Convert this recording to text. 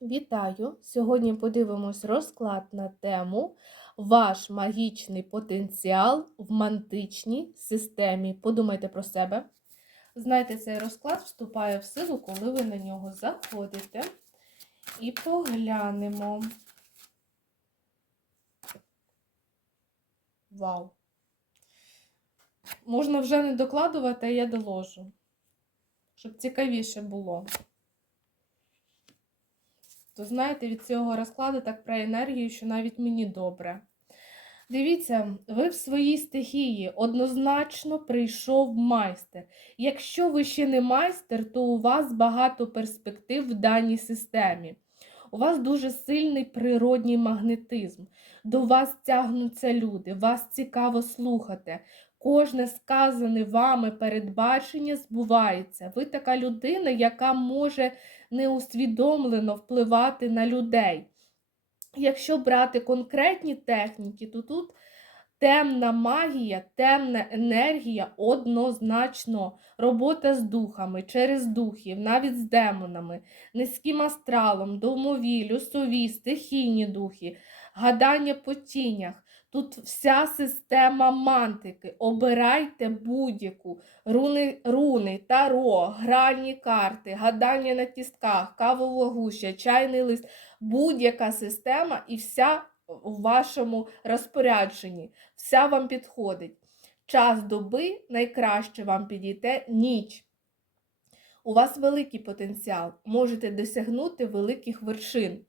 Вітаю! Сьогодні подивимось розклад на тему Ваш магічний потенціал в мантичній системі. Подумайте про себе. Знаєте, цей розклад вступає в силу, коли ви на нього заходите. І поглянемо. Вау! Можна вже не докладувати, а я доложу, щоб цікавіше було то знаєте, від цього розкладу так про енергію, що навіть мені добре. Дивіться, ви в своїй стихії однозначно прийшов майстер. Якщо ви ще не майстер, то у вас багато перспектив в даній системі. У вас дуже сильний природній магнетизм. До вас тягнуться люди, вас цікаво слухати. Кожне сказане вами передбачення збувається. Ви така людина, яка може неусвідомлено впливати на людей. Якщо брати конкретні техніки, то тут темна магія, темна енергія однозначно. Робота з духами, через духів, навіть з демонами, низьким астралом, домові, люсові, стихійні духи, гадання по тінях. Тут вся система мантики. Обирайте будь-яку руни, руни, таро, гральні карти, гадання на кістках, кавова гуща, чайний лист, будь-яка система і вся у вашому розпорядженні. Вся вам підходить. Час доби найкраще вам підійде ніч. У вас великий потенціал, можете досягнути великих вершин.